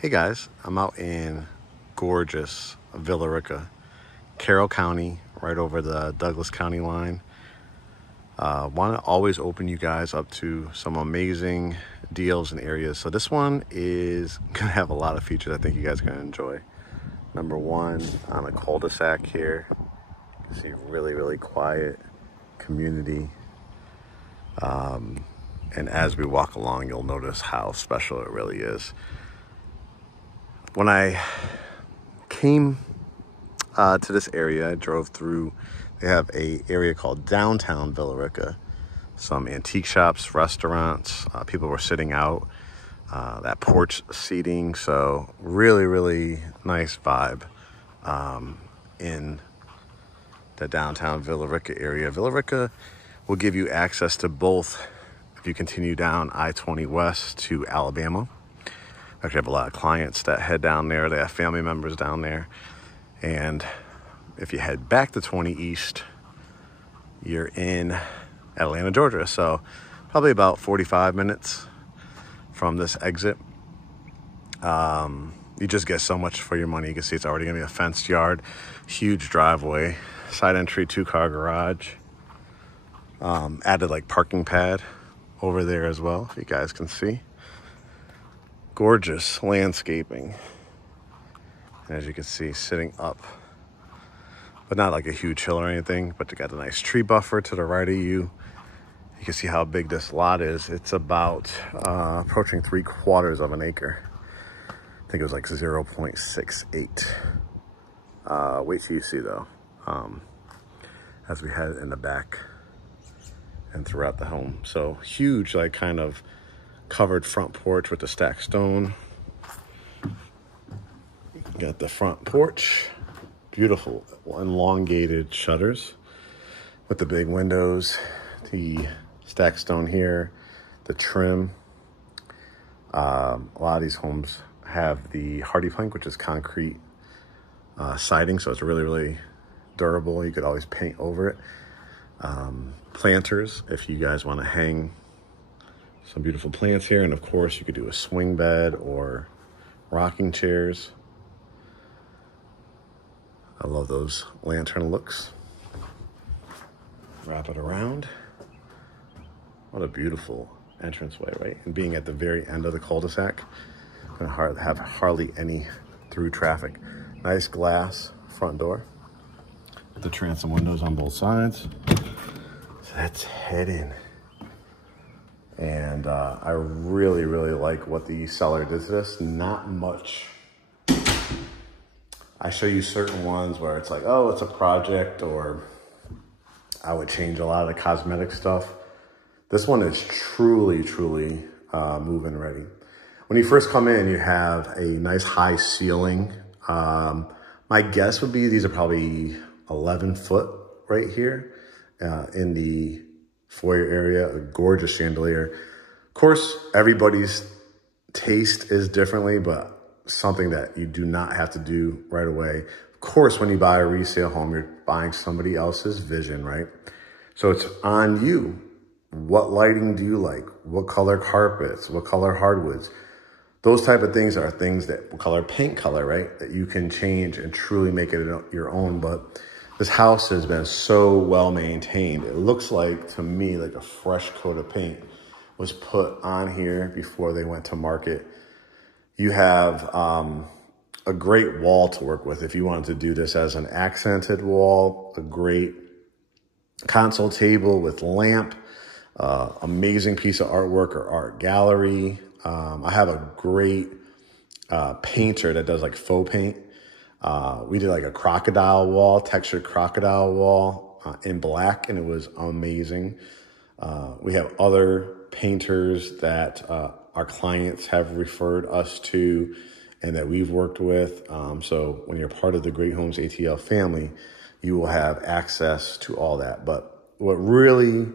Hey guys, I'm out in gorgeous Villa Rica, Carroll County, right over the Douglas County line. Want to always open you guys up to some amazing deals and areas. So this one is gonna have a lot of features I think you guys are gonna enjoy. Number one, on a cul-de-sac here, you can see really quiet community. And as we walk along, you'll notice how special it really is. When I came to this area, I drove through. They have a area called downtown Villa Rica. Some antique shops, restaurants, people were sitting out, that porch seating. So really nice vibe in the downtown Villa Rica area. Villa Rica will give you access to both if you continue down I-20 West to Alabama. I actually have a lot of clients that head down there. They have family members down there. And if you head back to 20 East, you're in Atlanta, Georgia. So probably about 45 minutes from this exit. You just get so much for your money. You can see it's already gonna be a fenced yard, huge driveway, side entry, 2-car garage. Added like parking pad over there as well, if you guys can see. Gorgeous landscaping. As you can see, sitting up, but not like a huge hill or anything, but you got a nice tree buffer to the right of you. You can see how big this lot is. It's about approaching 3/4 of an acre. I think it was like 0.68. Wait till you see though, as we head in the back and throughout the home. So huge, like kind of covered front porch with the stacked stone. Got the front porch, beautiful elongated shutters with the big windows, the stacked stone here, the trim. A lot of these homes have the hardy plank, which is concrete siding, so it's really durable. You could always paint over it. Planters, if you guys want to hang some beautiful plants here, and of course you could do a swing bed or rocking chairs. I love those lantern looks. Wrap it around. What a beautiful entranceway, right? And being at the very end of the cul-de-sac, gonna have hardly any through traffic. Nice glass front door. The transom windows on both sides. So let's head in. And I really like what the seller did to this. Not much. I show you certain ones where it's like, oh, it's a project, or I would change a lot of the cosmetic stuff. This one is truly move-in ready. When you first come in, you have a nice high ceiling. My guess would be these are probably 11 foot right here in the foyer area, a gorgeous chandelier. Of course, everybody's taste is differently, but something that you do not have to do right away. Of course, when you buy a resale home, you're buying somebody else's vision, right? So it's on you. What lighting do you like? What color carpets? What color hardwoods? Those type of things are things that, what color paint color, right? That you can change and truly make it your own. But this house has been so well maintained. It looks like, to me, like a fresh coat of paint was put on here before they went to market. You have a great wall to work with if you wanted to do this as an accented wall, a great console table with lamp, amazing piece of artwork or art gallery. I have a great painter that does like faux paint. We did like a crocodile wall, textured crocodile wall in black, and it was amazing. We have other painters that our clients have referred us to and that we've worked with. So when you're part of the Great Homes ATL family, you will have access to all that. But what really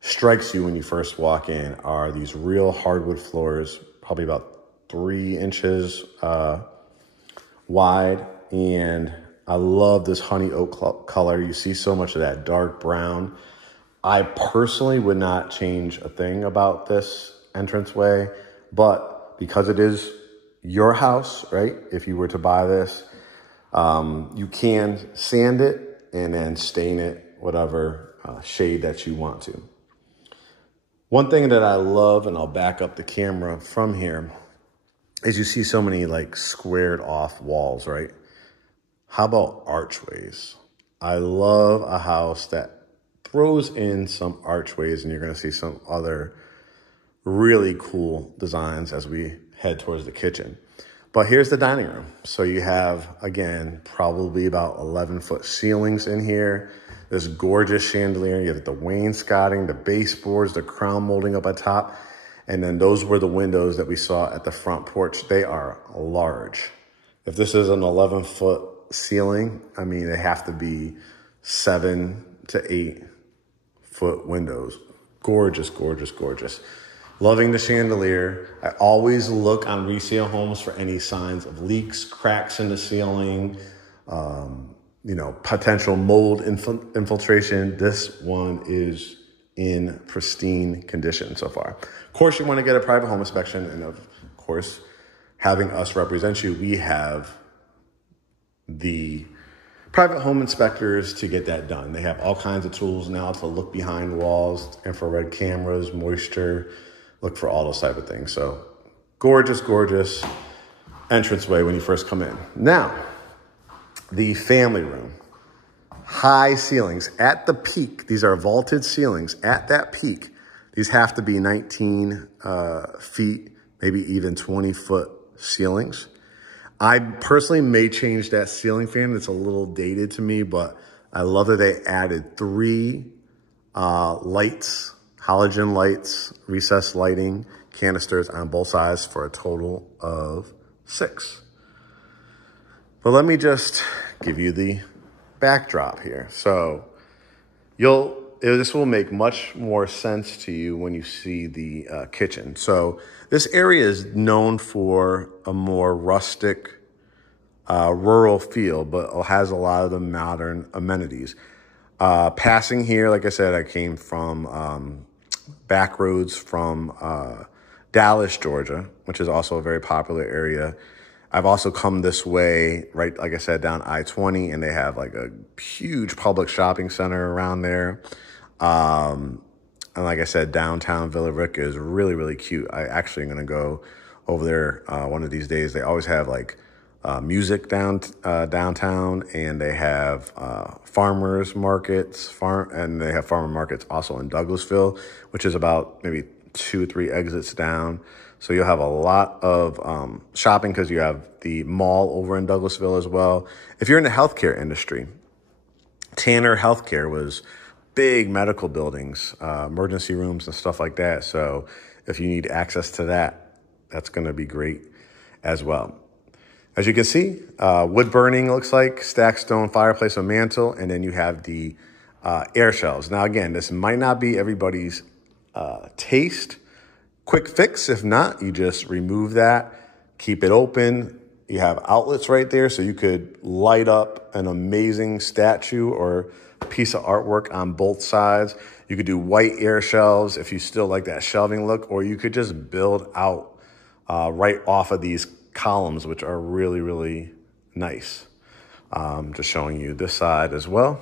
strikes you when you first walk in are these real hardwood floors, probably about 3 inches wide. And I love this honey oak color. You see so much of that dark brown. I personally would not change a thing about this entranceway, but because it is your house, right? If you were to buy this, you can sand it and then stain it whatever shade that you want to. One thing that I love, and I'll back up the camera from here, is you see so many like squared off walls, right? How about archways? I love a house that throws in some archways, and you're going to see some other really cool designs as we head towards the kitchen. But here's the dining room. So you have, again, probably about 11-foot ceilings in here. This gorgeous chandelier. You have the wainscoting, the baseboards, the crown molding up at top. And then those were the windows that we saw at the front porch. They are large. If this is an 11-foot ceiling, I mean, they have to be 7 to 8-foot windows. Gorgeous, gorgeous, gorgeous. Loving the chandelier. I always look on resale homes for any signs of leaks, cracks in the ceiling, potential mold infiltration. This one is in pristine condition so far. Of course, you want to get a private home inspection, and of course, having us represent you, we have the private home inspectors to get that done. They have all kinds of tools now to look behind walls, infrared cameras, moisture, look for all those type of things. So gorgeous, gorgeous entranceway when you first come in. Now, the family room. High ceilings at the peak. These are vaulted ceilings at that peak. These have to be 19 feet, maybe even 20-foot ceilings. I personally may change that ceiling fan. It's a little dated to me, but I love that they added 3 lights, halogen lights, recessed lighting canisters on both sides for a total of 6. But let me just give you the backdrop here. So this will make much more sense to you when you see the kitchen. So this area is known for a more rustic, rural feel, but has a lot of the modern amenities. Passing here, like I said, I came from back roads from Dallas, Georgia, which is also a very popular area. I've also come this way, right, like I said, down I-20, and they have like a huge public shopping center around there. And like I said, downtown Villa Rica is really, really cute. I actually am going to go over there one of these days. They always have like music downtown, and they have farmers markets, and they have farmer markets also in Douglasville, which is about maybe 2 or 3 exits down. So you'll have a lot of shopping because you have the mall over in Douglasville as well. If you're in the healthcare industry, Tanner Healthcare was big medical buildings, emergency rooms and stuff like that. So if you need access to that, that's going to be great as well. As you can see, wood burning looks like, stacked stone fireplace and mantle, and then you have the air shelves. Now, again, this might not be everybody's taste. Quick fix. If not, you just remove that, keep it open. You have outlets right there, so you could light up an amazing statue or piece of artwork on both sides. You could do white air shelves if you still like that shelving look, or you could just build out right off of these columns, which are really, really nice. Just showing you this side as well.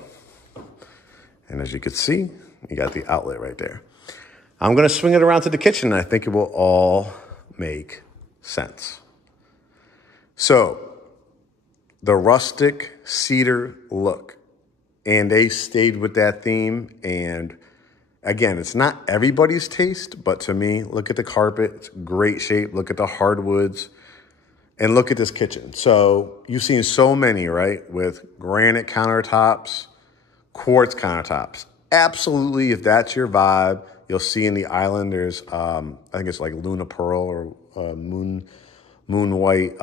And as you can see, you got the outlet right there. I'm going to swing it around to the kitchen, and I think it will all make sense. So, the rustic cedar look, and they stayed with that theme. And again, it's not everybody's taste, but to me, look at the carpet. It's great shape. Look at the hardwoods, and look at this kitchen. So you've seen so many, right, with granite countertops, quartz countertops. Absolutely, if that's your vibe, you'll see in the island, there's, I think it's like Luna Pearl or moon white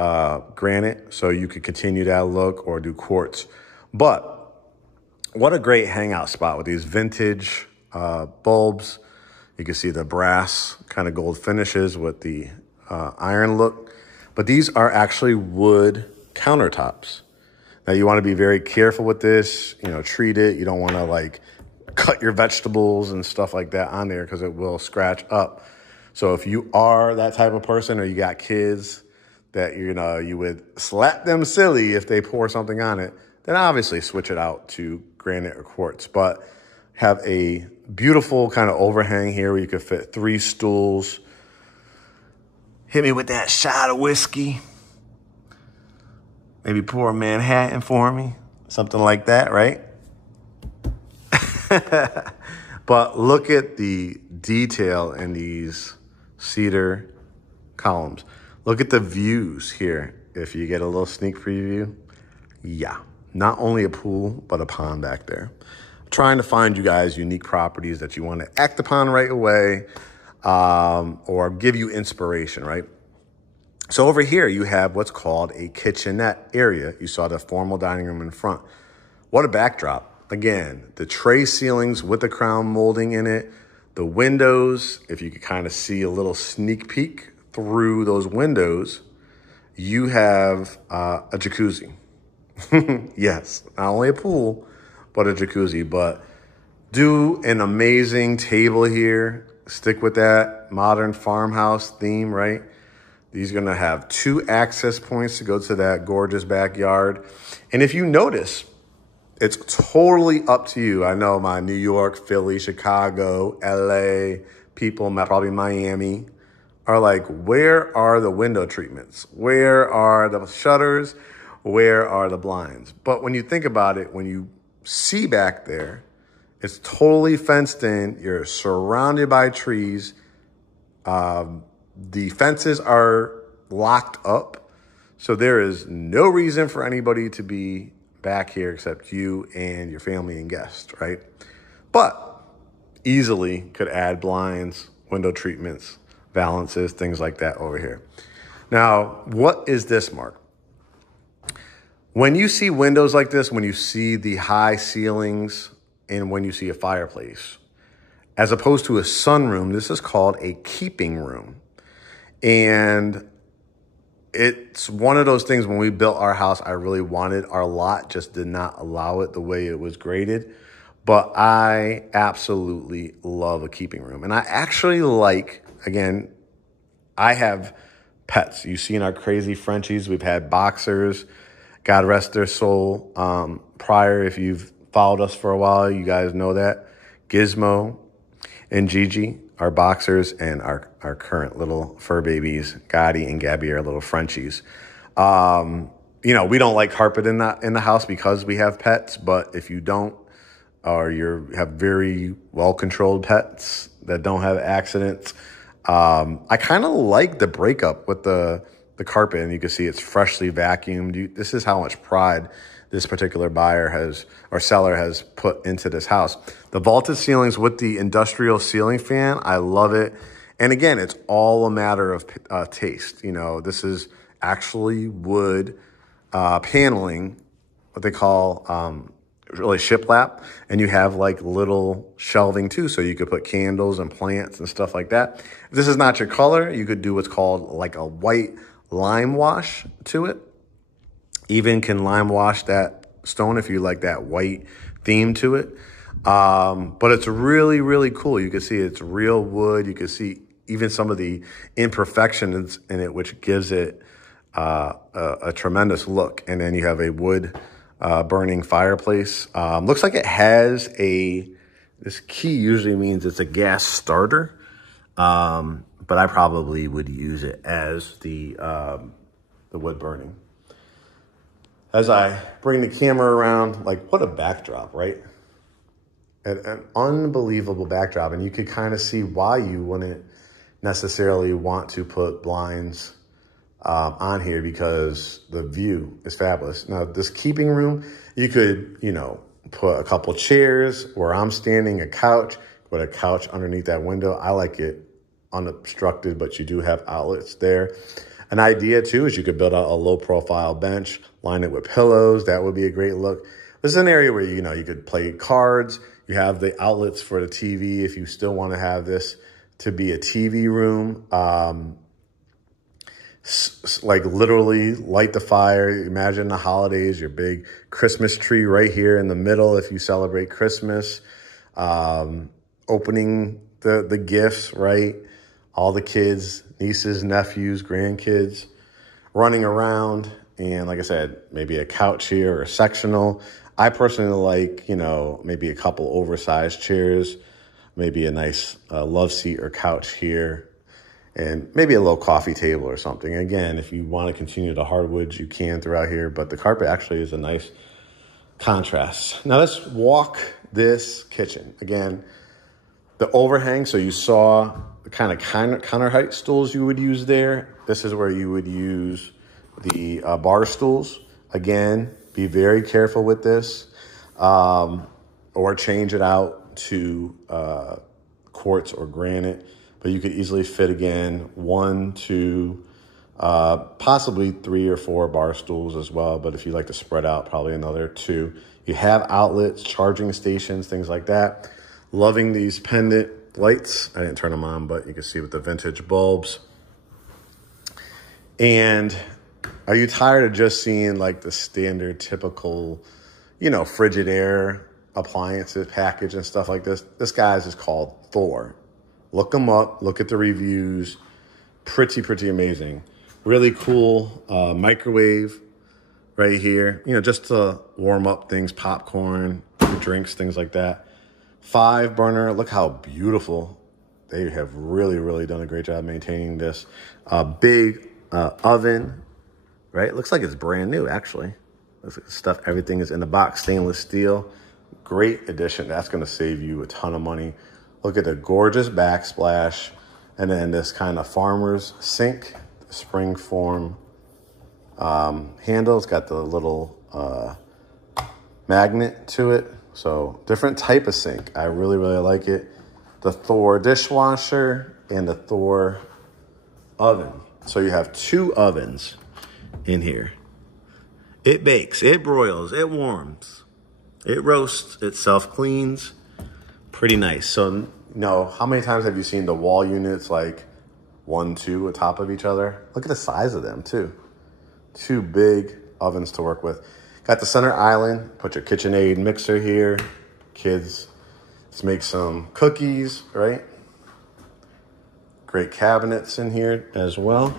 granite. So you could continue that look or do quartz. But what a great hangout spot with these vintage bulbs. You can see the brass kind of gold finishes with the iron look. But these are actually wood countertops. Now you want to be very careful with this, treat it. You don't want to like cut your vegetables and stuff like that on there because it will scratch up. So if you are that type of person or you got kids that, you know, you would slap them silly if they pour something on it, then obviously switch it out to granite or quartz. But have a beautiful kind of overhang here where you could fit 3 stools. Hit me with that shot of whiskey. Maybe pour a Manhattan for me. Something like that, right? But look at the detail in these cedar columns. Look at the views here. If you get a little sneak preview, yeah, not only a pool, but a pond back there. I'm trying to find you guys unique properties that you want to act upon right away, or give you inspiration, right? So over here, you have what's called a kitchenette area. You saw the formal dining room in front. What a backdrop. Again, the tray ceilings with the crown molding in it, the windows, if you could kind of see a little sneak peek through those windows, you have a jacuzzi. Yes, not only a pool, but a jacuzzi. But do an amazing table here. Stick with that modern farmhouse theme, right? These are going to have 2 access points to go to that gorgeous backyard. And if you notice, it's totally up to you. I know my New York, Philly, Chicago, LA people, probably Miami, are like, where are the window treatments? Where are the shutters? Where are the blinds? But when you think about it, when you see back there, it's totally fenced in. You're surrounded by trees. The fences are locked up. So there is no reason for anybody to be back here except you and your family and guests, right? But easily could add blinds, window treatments, valances, things like that over here. Now, what is this, Mark? When you see windows like this, when you see the high ceilings, and when you see a fireplace, as opposed to a sunroom, this is called a keeping room. And it's one of those things, when we built our house, I really wanted, our lot just did not allow it the way it was graded. But I absolutely love a keeping room. And I actually like, again, I have pets. You've seen our crazy Frenchies. We've had boxers, God rest their soul. Prior, if you've followed us for a while, you guys know that. Gizmo and Gigi are boxers, and our current little fur babies, Gotti and Gabby, are little Frenchies. You know, we don't like carpet in the house because we have pets, but if you don't, or you have very well-controlled pets that don't have accidents, I kind of like the breakup with the carpet, and you can see it's freshly vacuumed. This is how much pride this particular buyer has, or seller has, put into this house. The vaulted ceilings with the industrial ceiling fan, I love it. And again, it's all a matter of taste. You know, this is actually wood paneling, what they call really shiplap, and you have like little shelving too, so you could put candles and plants and stuff like that. If this is not your color, you could do what's called like a white lime wash to it. Even can lime wash that stone if you like that white theme to it. But it's really, really cool. You can see it's real wood. You can see even some of the imperfections in it, which gives it a tremendous look. And then you have a wood burning fireplace. Looks like it has this key usually means it's a gas starter. But I probably would use it as the wood burning. As I bring the camera around, like, what a backdrop, right? An unbelievable backdrop. And you could kind of see why you wouldn't necessarily want to put blinds on here, because the view is fabulous. Now, this keeping room, you could, you know, put a couple chairs where I'm standing, a couch, put a couch underneath that window. I like it unobstructed, but you do have outlets there. An idea too is you could build out a low profile bench, line it with pillows. That would be a great look. This is an area where, you know, you could play cards. You have the outlets for the TV if you still want to have this to be a TV room. Like literally light the fire. Imagine the holidays, your big Christmas tree right here in the middle if you celebrate Christmas. Opening the gifts, right? All the kids, nieces, nephews, grandkids. running around. And like I said, maybe a couch here or a sectional. I personally like, you know, maybe a couple oversized chairs, maybe a nice love seat or couch here, and maybe a little coffee table or something. Again, if you want to continue the hardwoods, you can throughout here, but the carpet actually is a nice contrast. Now let's walk this kitchen. Again, the overhang, so you saw the kind of counter height stools you would use there. This is where you would use the bar stools. Again, be very careful with this, or change it out to quartz or granite. But you could easily fit, again, 1, 2, possibly 3 or 4 bar stools as well. But if you like to spread out, probably another 2. You have outlets, charging stations, things like that. Loving these pendant lights. I didn't turn them on, but you can see with the vintage bulbs. And are you tired of just seeing like the standard typical, you know, Frigidaire appliances package and stuff like this? This guy's is called Thor. Look them up. Look at the reviews. Pretty amazing. Really cool microwave right here. You know, just to warm up things, popcorn, drinks, things like that. 5 burner. Look how beautiful. They have really done a great job maintaining this. Big oven. Right? Looks like it's brand new, actually. Looks like stuff, everything is in the box, stainless steel. Great addition. That's going to save you a ton of money. Look at the gorgeous backsplash. And then this kind of farmer's sink, spring form handle. It's got the little magnet to it. So different type of sink. I really like it. The Thor dishwasher and the Thor oven. So you have 2 ovens in here. It bakes, it broils, it warms, it roasts, it self-cleans. Pretty nice. So, you know, how many times have you seen the wall units like 1, 2 atop of each other? Look at the size of them too. 2 big ovens to work with. Got the center island. Put your KitchenAid mixer here. Kids, let's make some cookies, right? Great cabinets in here as well.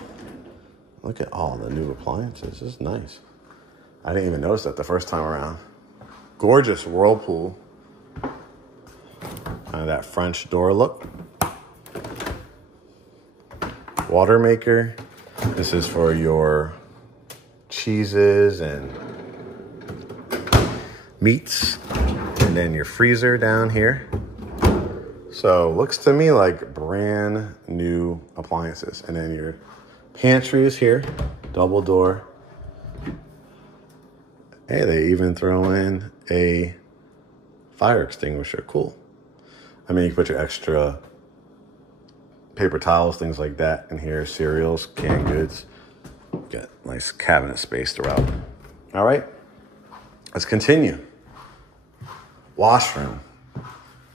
Look at all the new appliances. This is nice. I didn't even notice that the first time around. Gorgeous whirlpool. That French door look. Water maker. This is for your cheeses and meats. And then your freezer down here. So looks to me like brand new appliances. And then your pantry is here, double door. Hey, they even throw in a fire extinguisher. Cool. I mean, you can put your extra paper towels, things like that in here, cereals, canned goods. Got nice cabinet space throughout. All right, let's continue. Washroom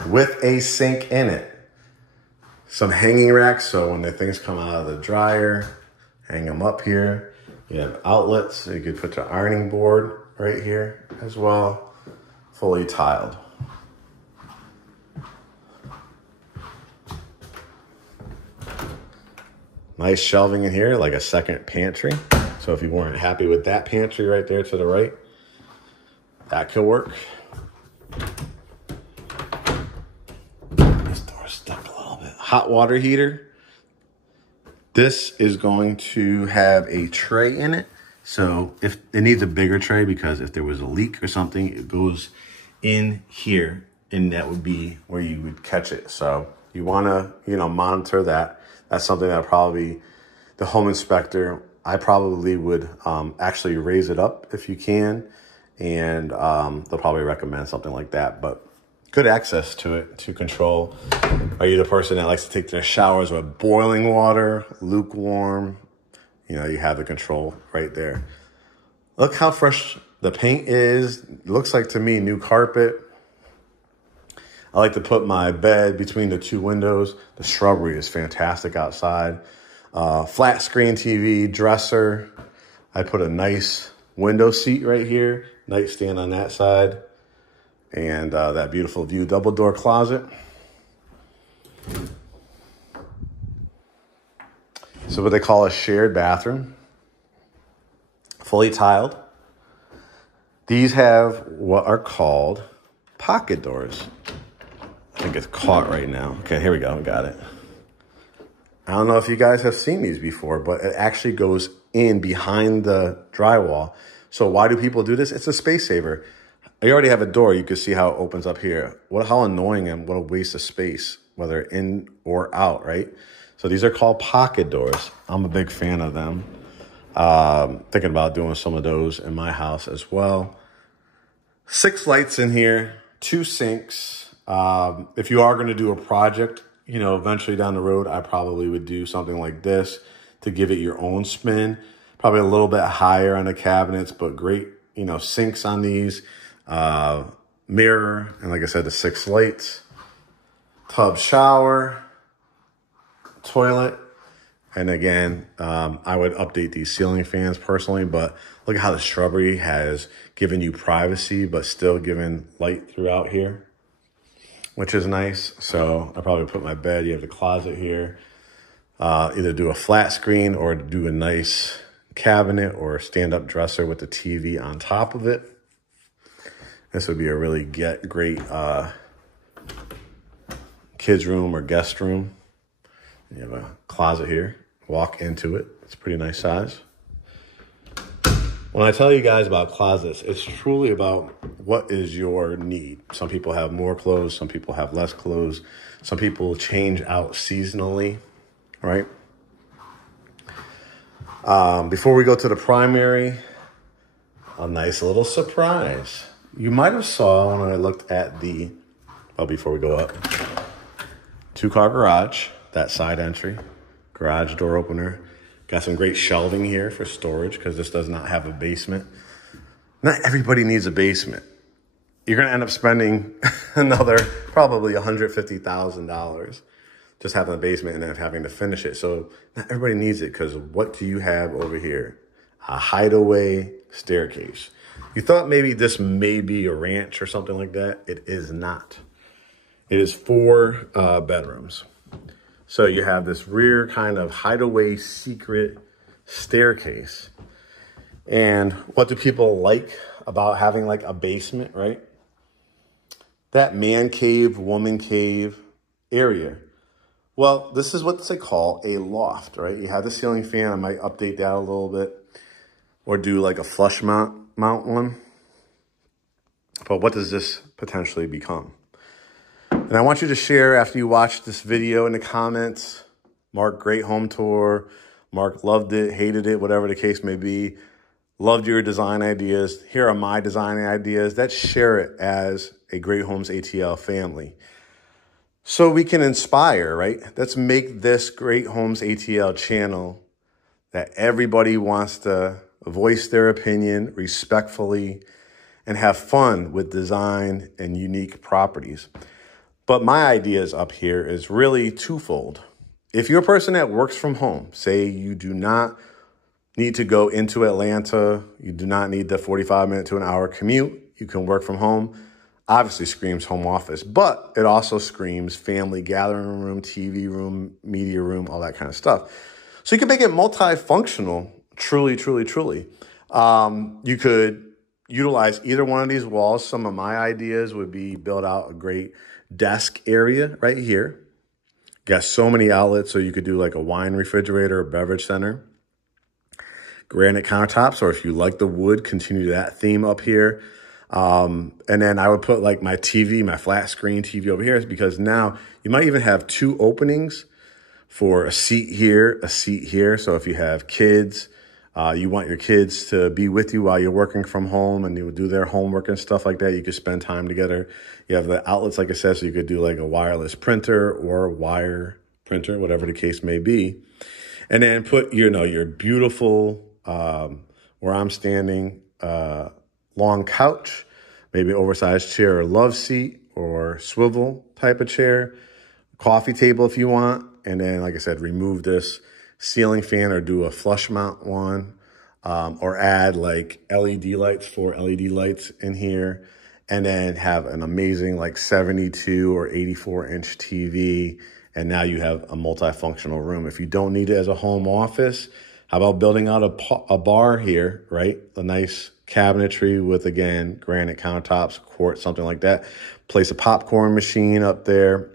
with a sink in it. Some hanging racks, so when the things come out of the dryer, hang them up here. You have outlets, so you could put your ironing board right here as well, fully tiled. Nice shelving in here, like a second pantry. So if you weren't happy with that pantry right there to the right, that could work. This door's stuck a little bit. Hot water heater. This is going to have a tray in it. So if it needs a bigger tray, because if there was a leak or something, it goes in here and that would be where you would catch it. So you want to, you know, monitor that. That's something that probably the home inspector, I probably would actually raise it up if you can. And they'll probably recommend something like that. But good access to it to control. Are you the person that likes to take their showers with boiling water, lukewarm? You know, you have the control right there. Look how fresh the paint is. Looks like to me new carpet. I like to put my bed between the 2 windows. The shrubbery is fantastic outside. Flat screen TV, dresser. I put a nice window seat right here. Nightstand on that side. And that beautiful view double door closet. So what they call a shared bathroom. fully tiled. These have what are called pocket doors. I think it's caught right now. Okay, here we go, we got it. I don't know if you guys have seen these before, but it actually goes in behind the drywall. So why do people do this? It's a space saver. You already have a door. You can see how it opens up here. How annoying and what a waste of space, whether in or out, right? So these are called pocket doors. I'm a big fan of them. Thinking about doing some of those in my house as well. 6 lights in here, 2 sinks. If you are going to do a project, you know, eventually down the road, I probably would do something like this to give it your own spin. Probably a little bit higher on the cabinets, but great, you know, sinks on these. Mirror, and like I said, the 6 lights. Tub shower, toilet. And again, I would update these ceiling fans personally, but look at how the shrubbery has given you privacy, but still giving light throughout here, which is nice. So I probably put my bed, you have the closet here, either do a flat screen or do a nice cabinet or stand-up dresser with the TV on top of it. This would be a really great kids room or guest room. You have a closet here, walk into it. It's a pretty nice size. When I tell you guys about closets, it's truly about what is your need. Some people have more clothes, some people have less clothes. Some people change out seasonally, right? Before we go to the primary, a nice little surprise. You might have saw when I looked at before we go up, 2-car garage, that side entry, garage door opener. Got some great shelving here for storage because this does not have a basement. Not everybody needs a basement. You're going to end up spending another probably $150,000 just having a basement and then having to finish it. So not everybody needs it because what do you have over here? A hideaway staircase. You thought maybe this may be a ranch or something like that. It is not. It is 4 bedrooms. So you have this rear kind of hideaway secret staircase. And what do people like about having like a basement, right? That man cave, woman cave area. Well, this is what they call a loft, right? You have the ceiling fan. I might update that a little bit or do like a flush mount one. But what does this potentially become? And I want you to share after you watch this video in the comments. Mark, great home tour. Mark loved it, hated it, whatever the case may be. Loved your design ideas. Here are my design ideas. Let's share it as a Great Homes ATL family. So we can inspire, right? Let's make this Great Homes ATL channel that everybody wants to voice their opinion respectfully and have fun with design and unique properties. But my ideas up here is really twofold. If you're a person that works from home, say you do not need to go into Atlanta, you do not need the 45-minute to an hour commute, you can work from home. Obviously screams home office, but it also screams family gathering room, TV room, media room, all that kind of stuff. So you can make it multifunctional, truly, truly, truly. You could utilize either one of these walls. Some of my ideas would be build out a great desk area right here. Got so many outlets, so you could do like a wine refrigerator or beverage center. Granite countertops, or if you like the wood, continue that theme up here. And then I would put like my TV, my flat screen TV over here, because now you might even have 2 openings for a seat here, a seat here. So if you have kids, you want your kids to be with you while you're working from home and you would do their homework and stuff like that. You could spend time together. You have the outlets, like I said, so you could do like a wireless printer or wire printer, whatever the case may be. And then put, your beautiful, where I'm standing, long couch, maybe oversized chair or love seat or swivel type of chair, coffee table if you want. And then, like I said, remove this ceiling fan or do a flush mount one, or add like LED lights, 4 LED lights in here, and then have an amazing like 72 or 84-inch TV. And now you have a multifunctional room. If you don't need it as a home office, How about building out a bar here, right? A nice cabinetry with, again, granite countertops, quartz, something like that. Place a popcorn machine up there.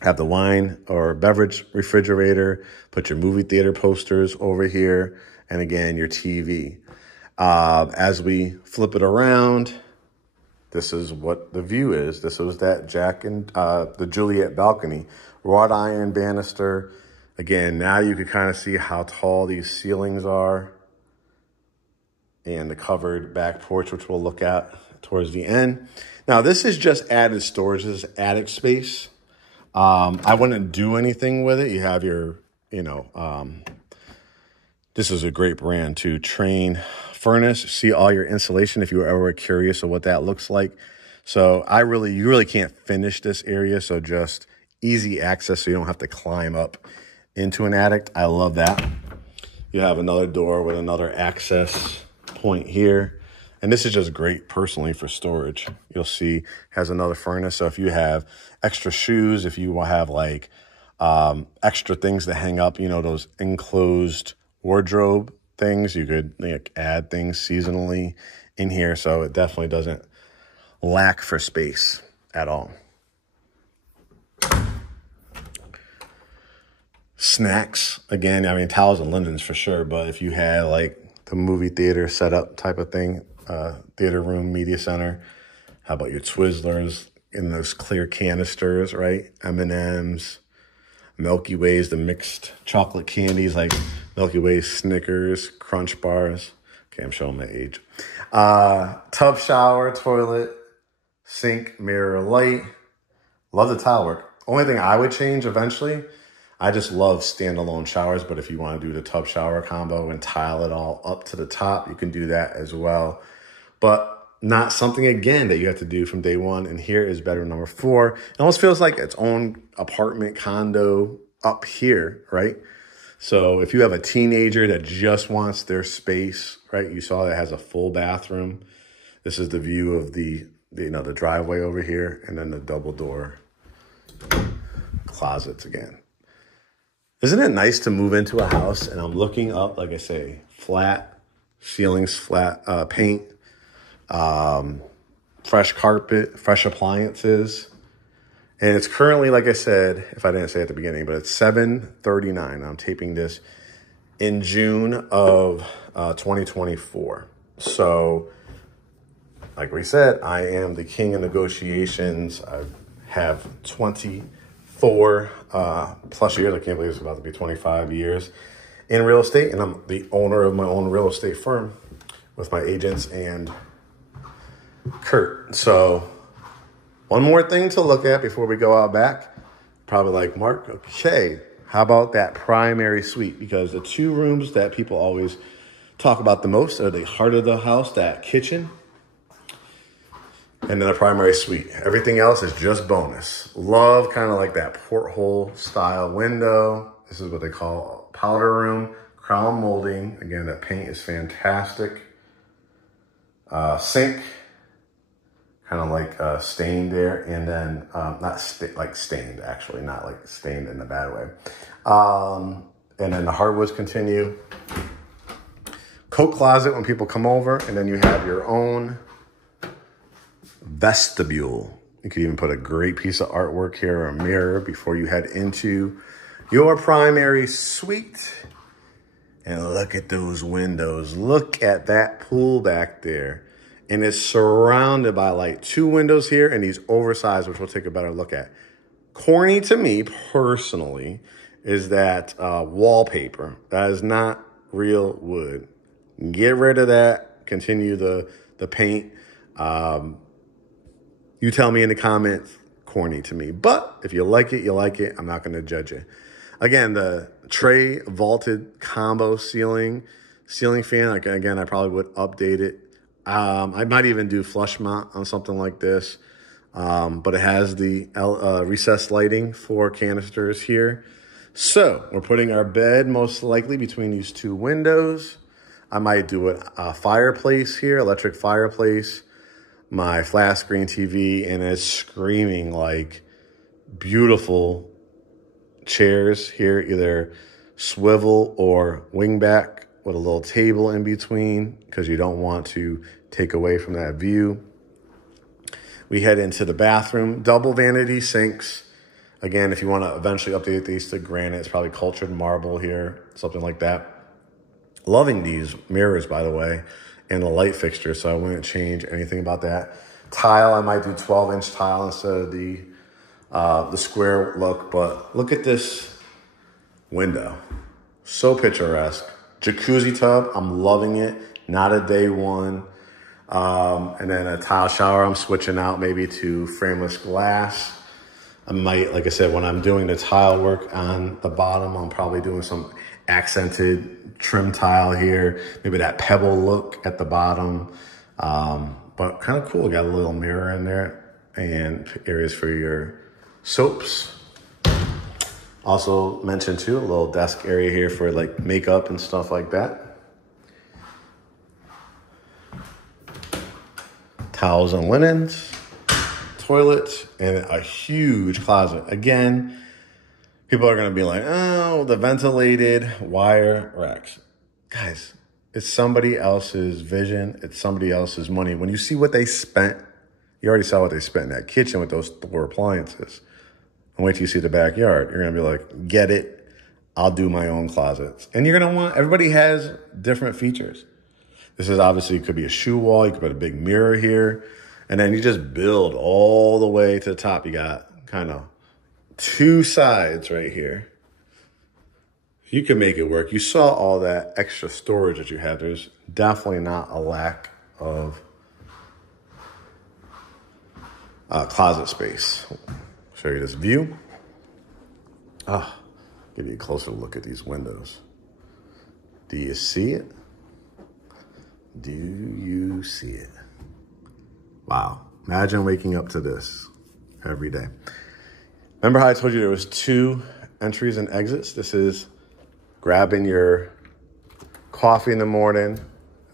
Have the wine or beverage refrigerator. Put your movie theater posters over here. And again, your TV. As we flip it around, this is what the view is. This was that Jack and the Juliet balcony. Wrought iron banister. Again, now you can kind of see how tall these ceilings are. And the covered back porch, which we'll look at towards the end. Now, this is just added storage. This is attic space. I wouldn't do anything with it. You have your, this is a great brand too. Train furnace. See all your insulation if you were ever curious of what that looks like. So you really can't finish this area. So just easy access so you don't have to climb up into an attic. I love that. You have another door with another access point here. And this is just great personally for storage. You'll see has another furnace. So if you have extra shoes, if you have like extra things to hang up, those enclosed wardrobe things, you could add things seasonally in here. So it definitely doesn't lack for space at all. Snacks, again, towels and linens for sure. But if you had like the movie theater setup type of thing, theater room, media center, how about your Twizzlers in those clear canisters, right? M&Ms, Milky Ways, the mixed chocolate candies like Milky Way, Snickers, Crunch Bars. Okay, I'm showing my age. Tub, shower, toilet, sink, mirror, light. Love the tile work. Only thing I would change eventually, I just love standalone showers, but if you want to do the tub shower combo and tile it all up to the top, you can do that as well. But not something, again, that you have to do from day one. And here is bedroom number 4. It almost feels like its own apartment condo up here, right? So if you have a teenager that just wants their space, right? You saw that has a full bathroom. This is the view of the driveway over here, and then the double door closets again. Isn't it nice to move into a house and I'm looking up, like I say, flat ceilings, flat paint, fresh carpet, fresh appliances. And it's currently, like I said, if I didn't say at the beginning, but it's 7:39. I'm taping this in June of 2024. So, like we said, I am the king of negotiations. I have 24 plus years. I can't believe it's about to be 25 years in real estate. And I'm the owner of my own real estate firm with my agents and Kurt. So one more thing to look at before we go out back. Probably like, Mark, okay, how about that primary suite? Because the 2 rooms that people always talk about the most are the heart of the house, that kitchen, and then a primary suite. Everything else is just bonus. Love kind of like that porthole style window. This is what they call a powder room. Crown molding. Again, that paint is fantastic. Sink. Kind of like stained there. And then, like stained actually, not like stained in a bad way. And then the hardwoods continue. Coat closet when people come over. And then you have your own vestibule. You could even put a great piece of artwork here or a mirror before you head into your primary suite. And look at those windows. Look at that pool back there. And it's surrounded by like 2 windows here and these oversized, which we'll take a better look at. Corny to me personally is that wallpaper. That is not real wood. Get rid of that. Continue the paint. You tell me in the comments, corny to me. But if you like it, you like it. I'm not going to judge you. Again, the tray vaulted combo ceiling fan. Like, again, I probably would update it. I might even do flush mount on something like this. But it has the recessed lighting for canisters here. So we're putting our bed most likely between these 2 windows. I might do a fireplace here, electric fireplace. My flat screen TV, and it's screaming like beautiful chairs here, either swivel or wingback with a little table in between because you don't want to take away from that view. We head into the bathroom, double vanity sinks. Again, if you want to eventually update these to granite, it's probably cultured marble here, something like that. Loving these mirrors, by the way, and the light fixture, so I wouldn't change anything about that. Tile, I might do 12-inch tile instead of the square look, but look at this window. So picturesque. Jacuzzi tub, I'm loving it. Not a day one. And then a tile shower, I'm switching out maybe to frameless glass. I might, like I said, when I'm doing the tile work on the bottom, I'm probably doing some accented trim tile here. Maybe that pebble look at the bottom. But kind of cool. Got a little mirror in there and areas for your soaps. Also mentioned too, a little desk area here for like makeup and stuff like that. Towels and linens, toilet, and a huge closet. Again, people are gonna be like, oh, the ventilated wire racks. Guys, it's somebody else's vision. It's somebody else's money. When you see what they spent, you already saw what they spent in that kitchen with those 4 appliances. And wait till you see the backyard. You're going to be like, get it. I'll do my own closets. And you're going to want, everybody has different features. This is obviously, could be a shoe wall. You could put a big mirror here. And then you just build all the way to the top. You got kind of 2 sides right here. You can make it work. You saw all that extra storage that you have. There's definitely not a lack of closet space. Show you this view. Give you a closer look at these windows. Do you see it? Do you see it? Wow. Imagine waking up to this every day. Remember how I told you there was 2 entries and exits? This is grabbing your coffee in the morning,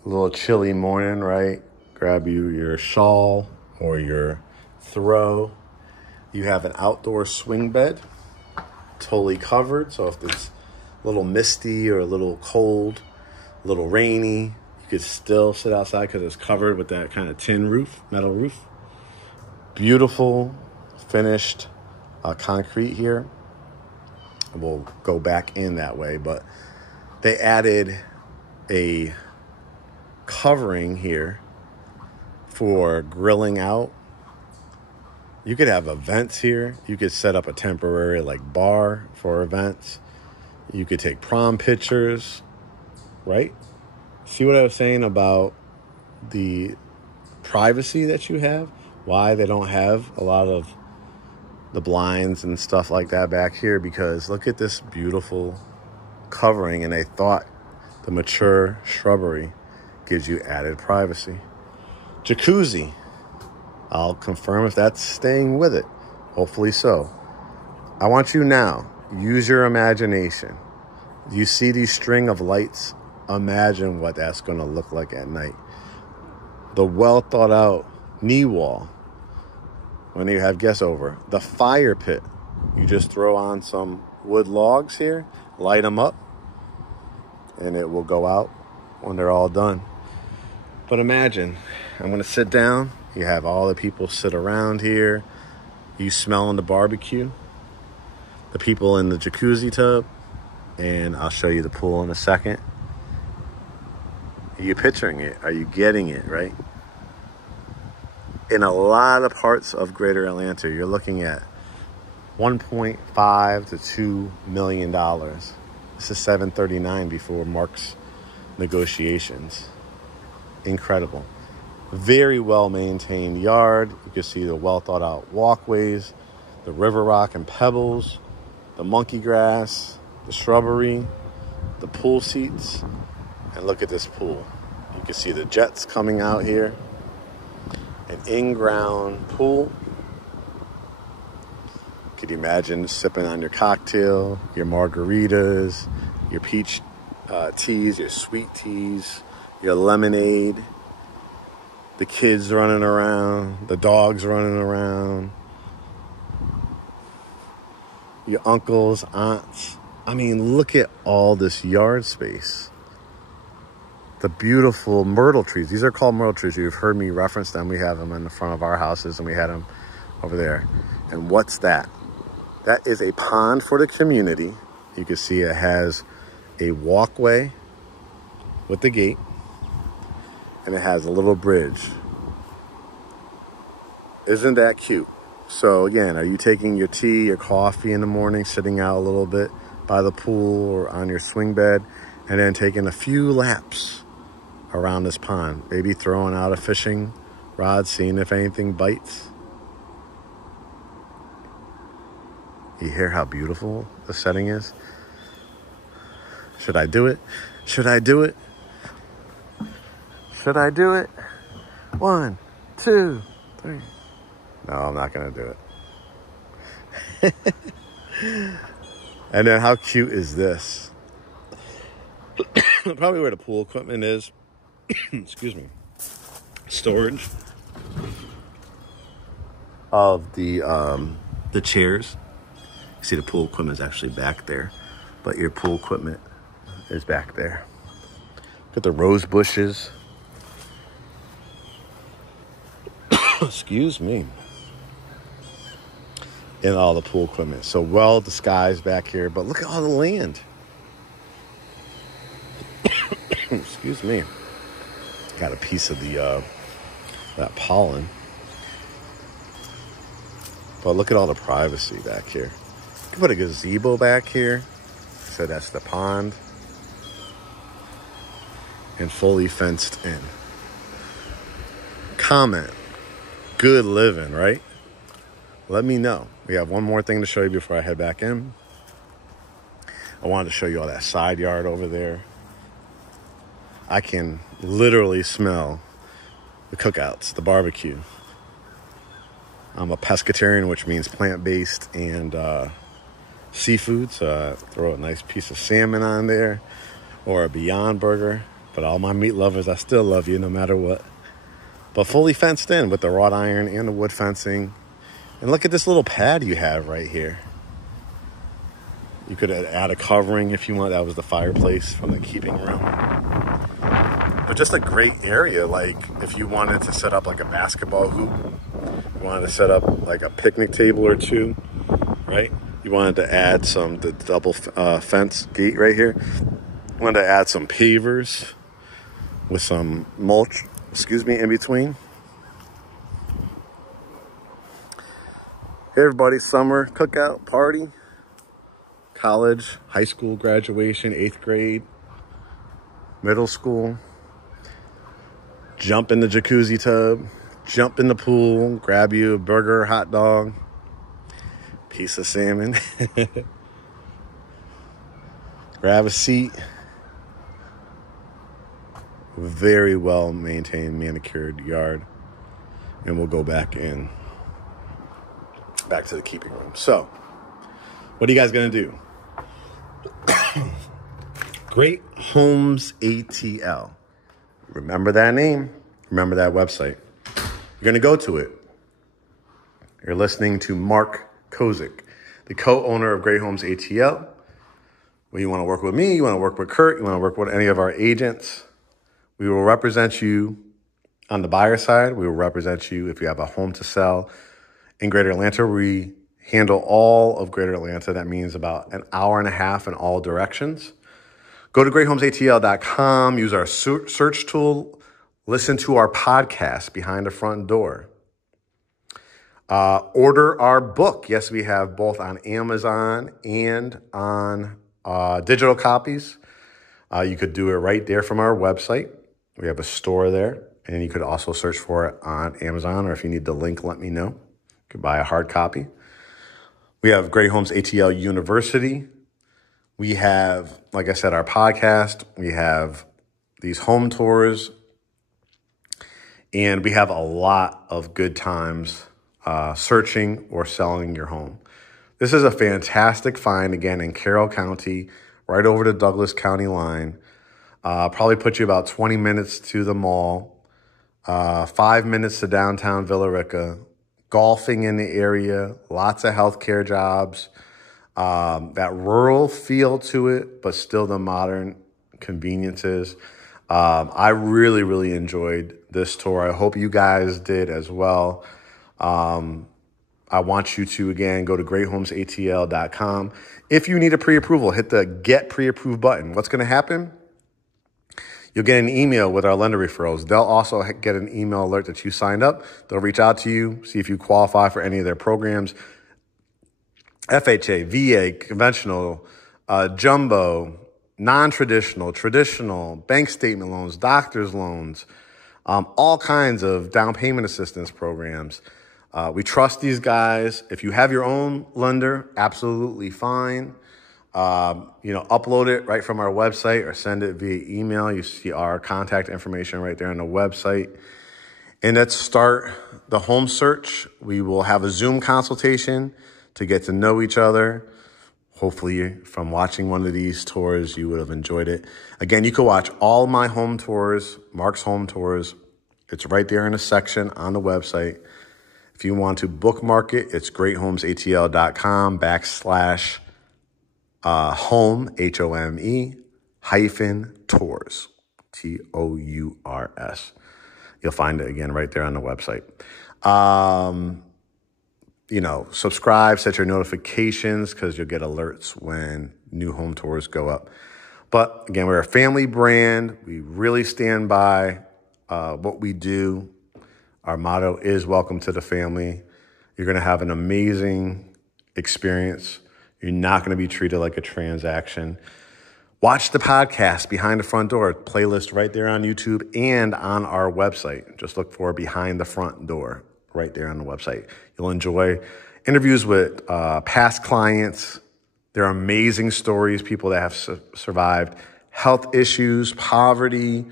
a little chilly morning, right? Grab you your shawl or your throw. You have an outdoor swing bed, totally covered. So if it's a little misty or a little cold, a little rainy, you could still sit outside because it's covered with that kind of tin roof, metal roof. Beautiful finished concrete here. We'll go back in that way, but they added a covering here for grilling out. You could have events here. You could set up a temporary like bar for events. You could take prom pictures, right? See what I was saying about the privacy that you have? Why they don't have a lot of the blinds and stuff like that back here, because look at this beautiful covering, and they thought the mature shrubbery gives you added privacy. Jacuzzi. I'll confirm if that's staying with it. Hopefully so. I want you now, use your imagination. You see these string of lights? Imagine what that's going to look like at night. The well thought out knee wall. When you have guests over, the fire pit. You just throw on some wood logs here, light them up, and it will go out when they're all done. But imagine, I'm going to sit down. You have all the people sit around here. You smelling the barbecue. The people in the jacuzzi tub. And I'll show you the pool in a second. Are you picturing it? Are you getting it, right? In a lot of parts of Greater Atlanta, you're looking at $1.5 to $2 million. This is $739 before Mark's negotiations. Incredible. Very well maintained yard. You can see the well thought out walkways, the river rock and pebbles, the monkey grass, the shrubbery, the pool seats, and look at this pool. You can see the jets coming out here. An in-ground pool. Could you imagine sipping on your cocktail, your margaritas, your peach teas, your sweet teas, your lemonade, the kids running around, the dogs running around, your uncles, aunts, I mean, look at all this yard space. The beautiful myrtle trees. These are called myrtle trees. You've heard me reference them. We have them in the front of our houses, and we had them over there. And what's that? That is a pond for the community. You can see it has a walkway with the gate, and it has a little bridge. Isn't that cute? So again, are you taking your tea, your coffee in the morning, sitting out a little bit by the pool or on your swing bed, and then taking a few laps around this pond, maybe throwing out a fishing rod, seeing if anything bites? You hear how beautiful the setting is? Should I do it? Should I do it? Should I do it? 1, 2, 3. No, I'm not gonna do it. And then how cute is this? Probably where the pool equipment is. Excuse me. Storage of the chairs. You see the pool equipment is actually back there, but your pool equipment is back there. Look at the rose bushes. Excuse me. And all the pool equipment. So well disguised back here, but look at all the land. Excuse me. Got a piece of the that pollen. But look at all the privacy back here. You can put a gazebo back here. So that's the pond. And fully fenced in. Comment. Good living, right? Let me know. We have one more thing to show you before I head back in. I wanted to show you all that side yard over there. I can literally smell the cookouts, the barbecue. I'm a pescatarian, which means plant-based and seafood. So I throw a nice piece of salmon on there or a Beyond Burger. But all my meat lovers, I still love you no matter what. But fully fenced in with the wrought iron and the wood fencing. And look at this little pad you have right here. You could add a covering if you want. That was the fireplace from the keeping room. But just a great area. Like if you wanted to set up like a basketball hoop, you wanted to set up like a picnic table or two, right? You wanted to add the double fence gate right here. You wanted to add some pavers with some mulch, in between. Hey everybody, summer cookout party, college, high school graduation, 8th grade, middle school. Jump in the jacuzzi tub, jump in the pool, grab you a burger, hot dog, piece of salmon. Grab a seat. Very well maintained, manicured yard. And we'll go back to the keeping room. So, what are you guys going to do? GreatHomesATL. Remember that name. Remember that website. You're going to go to it. You're listening to Mark Kozik, the co-owner of GreatHomesATL. Well, you want to work with me, you want to work with Kurt, you want to work with any of our agents. We will represent you on the buyer side. We will represent you if you have a home to sell in Greater Atlanta. We handle all of Greater Atlanta. That means about an hour and a half in all directions. Go to GreatHomesATL.com, use our search tool, listen to our podcast, Behind the Front Door. Order our book. Yes, we have both on Amazon and on digital copies. You could do it right there from our website. We have a store there, and you could also search for it on Amazon, or if you need the link, let me know. You could buy a hard copy. We have Great Homes ATL University. We have, like I said, our podcast. We have these home tours, and we have a lot of good times searching or selling your home. This is a fantastic find, again, in Carroll County, right over the Douglas County line. Probably put you about 20 minutes to the mall, 5 minutes to downtown Villa Rica, golfing in the area, lots of healthcare jobs, that rural feel to it, but still the modern conveniences. I really, really enjoyed this tour. I hope you guys did as well. I want you to, again, go to GreatHomesATL.com. If you need a pre-approval, hit the Get Pre-Approved button. What's going to happen? You'll get an email with our lender referrals. They'll also get an email alert that you signed up. They'll reach out to you, see if you qualify for any of their programs. FHA, VA, conventional, jumbo, non-traditional, traditional, bank statement loans, doctor's loans, all kinds of down payment assistance programs. We trust these guys. If you have your own lender, absolutely fine. Upload it right from our website or send it via email. You see our contact information right there on the website. And let's start the home search. We will have a Zoom consultation to get to know each other. Hopefully from watching one of these tours, you would have enjoyed it. Again, you can watch all my home tours, Mark's home tours. It's right there in a section on the website. If you want to bookmark it, it's greathomesatl.com/home, HOME, -tours, TOURS. You'll find it again right there on the website. Subscribe, set your notifications because you'll get alerts when new home tours go up. But again, we're a family brand. We really stand by what we do. Our motto is welcome to the family. You're going to have an amazing experience. You're not going to be treated like a transaction. Watch the podcast, Behind the Front Door, playlist right there on YouTube and on our website. Just look for Behind the Front Door right there on the website. You'll enjoy interviews with past clients. There are amazing stories, people that have survived health issues, poverty,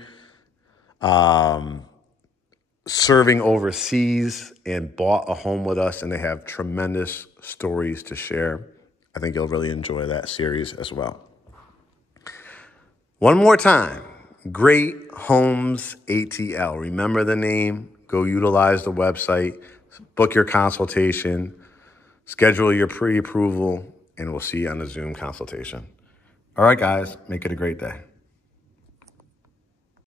serving overseas and bought a home with us, and they have tremendous stories to share. I think you'll really enjoy that series as well. One more time, Great Homes ATL. Remember the name, go utilize the website, book your consultation, schedule your pre-approval, and we'll see you on the Zoom consultation. All right, guys, make it a great day.